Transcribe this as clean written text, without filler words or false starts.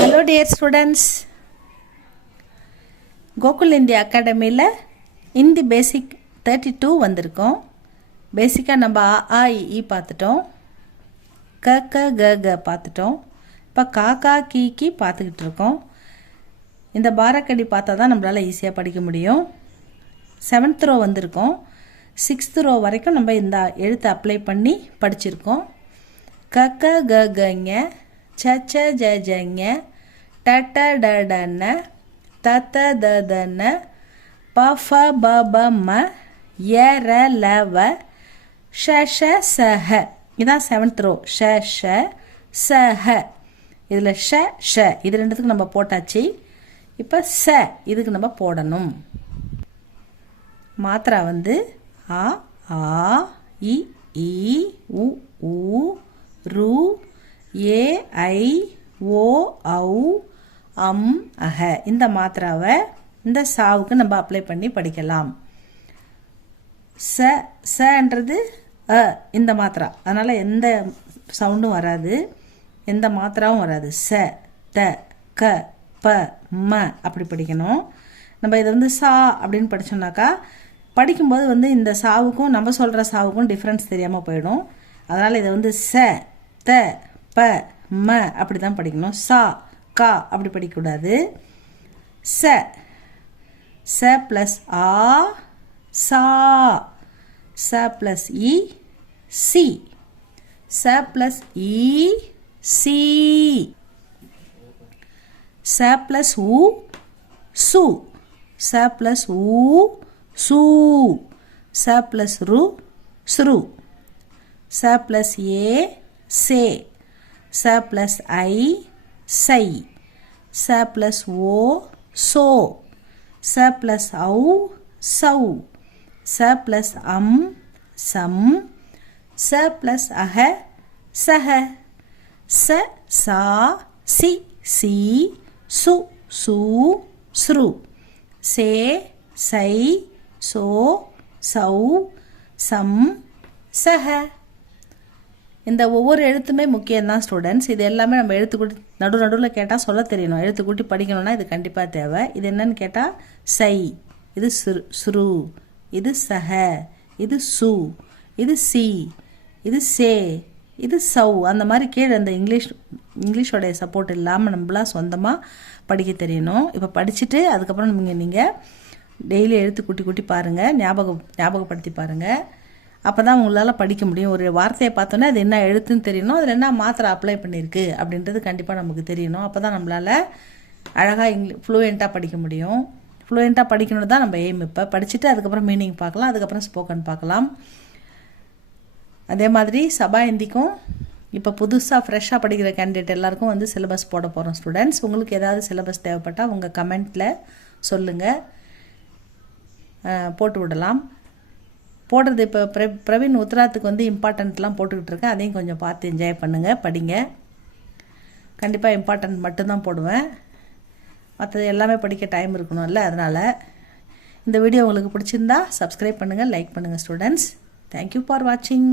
Hello dear students, Gokul India Academy la Hindi basic 32 வந்திருக்கோம். பேசிக்கா நம்ம ஆ இ பார்த்துட்டோம், க க க க பார்த்துட்டோம். இப்போ காக்கா கீ பார்த்துக்கிட்டு இருக்கோம். இந்த பாரக்கடி பார்த்தா தான் நம்மளால் ஈஸியாக படிக்க முடியும். 7th row வந்திருக்கோம். 6th row வரைக்கும் நம்ம இந்த எழுத்தை அப்ளை பண்ணி படிச்சிருக்கோம். க க க கங்க, ச ச ஜ ஜங்க, ட ட ட டன, த த த தன, ப ஃப ப ப ம, ய ர ல வ, ஷ ஷ ச ஹ. இதான் 7th row. ஷ ஷ ச ஹ. இதில் ஷ ஷ இது ரெண்டுத்துக்கு நம்ம போட்டாச்சு. இப்போ ச இதுக்கு நம்ம போடணும். மாத்திரா வந்து ஆ ஆ இ ஈ உ ஊ ரு ஏ ஐ ஓ ஔ அம் அஹ. இந்த மாத்திராவை இந்த சாவுக்கு நம்ம அப்ளை பண்ணி படிக்கலாம். ச சன்றது இந்த மாத்திரா, அதனால் எந்த சவுண்டும் வராது, எந்த மாத்திராவும் வராது. ச த க ப ம அப்படி படிக்கணும். நம்ம இதை வந்து சா அப்படின்னு படித்தோம்னாக்கா படிக்கும்போது வந்து இந்த சாவுக்கும் நம்ம சொல்கிற சாவுக்கும் டிஃப்ரென்ஸ் தெரியாமல் போயிடும். அதனால் இதை வந்து ச த ப ம அப்படி தான் படிக்கணும். சா கா அப்படி படிக்கக்கூடாது. ச ச ப்ளஸ் ஆ சா, ச ப்ளஸ் இ சி, ச ப்ளஸ் இ சி, ச ப்ளஸ் உ சு, ச ப்ளஸ் உ சு, ச ப்ளஸ் ரு ஸ்ரு, ச ப்ளஸ் ஏ சே, ச ப்ளஸ் ஐ சை, ச ப்ளஸ் ஓ சோ, ச ப்ளஸ் ஔ சௌ, ச ப்ளஸ் அம் சம், ச ப்ளஸ் அஹ சஹ, ச சா சி சி, சு சு ஸ்ரு, சே சை சோ சௌ சம் சஹ. இந்த ஒவ்வொரு எழுத்துமே முக்கியம்தான் ஸ்டூடெண்ட்ஸ். இது எல்லாமே நம்ம எழுத்துக்கூட்டி நடுவில் கேட்டால் சொல்ல தெரியணும். எழுத்துக்கூட்டி படிக்கணும்னா இது கண்டிப்பாக தேவை. இது என்னன்னு கேட்டால் சை, இது ஸ்ரு, இது சஹ, இது சு, இது சி, இது சே, இது சௌ. அந்த மாதிரி கீழே இந்த இங்கிலீஷோடைய சப்போர்ட் இல்லாமல் நம்மளாம் சொந்தமாக படிக்க தெரியணும். இப்போ படிச்சுட்டு அதுக்கப்புறம் நீங்கள் டெய்லி எழுத்து கூட்டி பாருங்கள், ஞாபகப்படுத்தி பாருங்கள். அப்போ தான் உங்களால் படிக்க முடியும். ஒரு வார்த்தையை பார்த்தோன்னே அது என்ன எழுத்துன்னு தெரியணும், அதில் என்ன மாத்திரை அப்ளை பண்ணியிருக்கு அப்படின்றது கண்டிப்பாக நமக்கு தெரியணும். அப்போ தான் நம்மளால் அழகாக ஃப்ளூயண்ட்டாக படிக்க முடியும். ஃப்ளூயண்ட்டாக படிக்கணும்னு தான் நம்ம எய்ம். இப்போ படிச்சுட்டு அதுக்கப்புறம் மீனிங் பார்க்கலாம், அதுக்கப்புறம் ஸ்போக்கன் பார்க்கலாம். அதே மாதிரி சபா ஹிந்திக்கும் இப்போ புதுசாக ஃப்ரெஷ்ஷாக படிக்கிற கேண்டிடேட் எல்லாருக்கும் வந்து சிலபஸ் போட போகிறோம் ஸ்டூடெண்ட்ஸ். உங்களுக்கு ஏதாவது சிலபஸ் தேவைப்பட்டால் உங்கள் கமெண்ட்டில் சொல்லுங்கள், போட்டு விடலாம். போடுறது இப்போ பிரவீன் உத்தராத்துக்கு வந்து இம்பார்ட்டண்ட்லாம் போட்டுக்கிட்டு இருக்கேன். அதையும் கொஞ்சம் பார்த்து என்ஜாய் பண்ணுங்கள், படிங்க. கண்டிப்பாக இம்பார்ட்டண்ட் மட்டும்தான் போடுவேன், மற்றது எல்லாமே படிக்க டைம் இருக்கணும்ல. அதனால் இந்த வீடியோ உங்களுக்கு பிடிச்சிருந்தா சப்ஸ்கிரைப் பண்ணுங்கள், லைக் பண்ணுங்கள் ஸ்டூடெண்ட்ஸ். தேங்க்யூ ஃபார் வாட்சிங்.